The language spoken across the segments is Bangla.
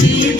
see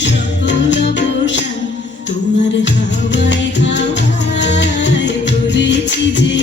সকল অবসান তোমার হাওয়ায় হাওয়ায় করেছি যে